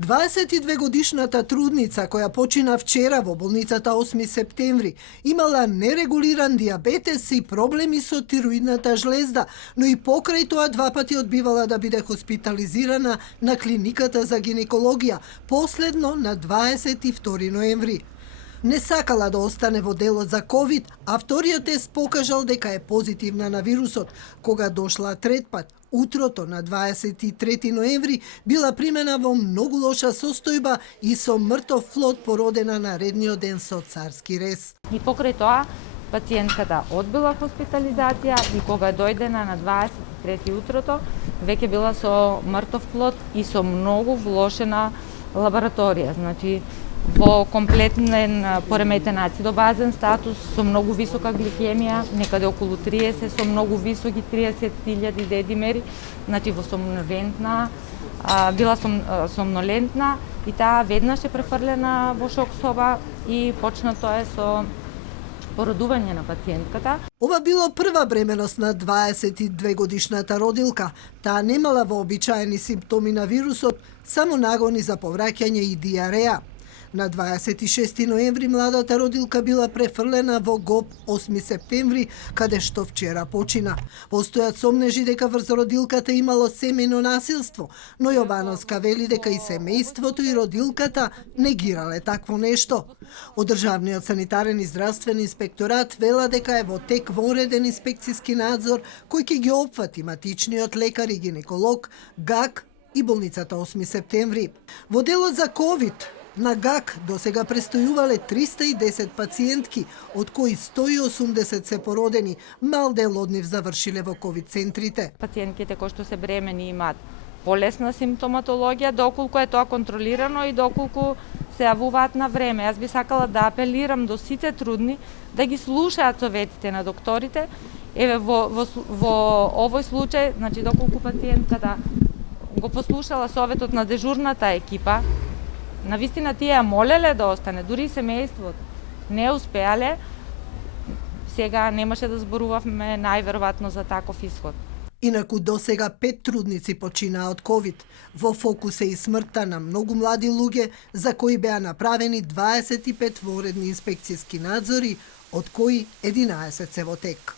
22-годишната трудница која почина вчера во болницата 8 септември имала нерегулиран диабетес и проблеми со тироидната жлезда, но и покрај тоа два пати одбивала да биде хоспитализирана на клиниката за гинекологија, последно на 22 ноември. Не сакала да остане во делот за ковид, а вториот тест покажал дека е позитивна на вирусот. Кога дошла трет пат, утрото на 23 ноември, била примена во многу лоша состојба и со мртов плод породена наредниот ден со царски рез. И покрај тоа, пациентката одбила хоспитализација и кога дојдена на 23 утрото, веќе била со мртов плод и со многу влошена лабораторија. Значи, во комплетен пореметен ацидобазен статус, со многу висока гликемија, некаде околу 30, со многу високи 30.000 дедимери, значи во сомнолентна, била сомнолентна и таа веднаш е префрлена во шок соба и почна тоа со породување на пациентката. Ова било прва бременост на 22-годишната родилка. Таа немала вообичаени симптоми на вирусот, само нагони за повраќање и диареја. На 26 ноември младата родилка била префрлена во ГОП 8 септември, каде што вчера почина. Постојат сомнежи дека врз родилката имало семејно насилство, но Јовановска вели дека и семејството и родилката негирале такво нешто. Од Државниот санитарен и здравствен инспекторат вела дека е во тек вонреден инспекцијски надзор кој ќе ги опфати матичниот лекар и гинеколог, ГАК и болницата 8 септември. Во делот за ковид, на ГАК досега престојувале 310 пациентки, од кои 180 се породени, мал дел од нив завршиле во ковид центрите. Пациентките кои што се бремени имаат полесна симптоматологија, доколку е тоа контролирано и доколку се јавуваат на време. Јас би сакала да апелирам до сите трудни да ги слушаат советите на докторите. Еве во овој случај, значи доколку пациентката го послушала советот на дежурната екипа, навистина тие ја молеле да остане, дури и семејството не успеале, сега немаше да зборувавме најверојатно за таков исход. Инаку досега 5 трудници починаа од ковид. Во фокус е и смртта на многу млади луѓе за кои беа направени 25 воредни инспекцијски надзори, од кои 11 се во тек.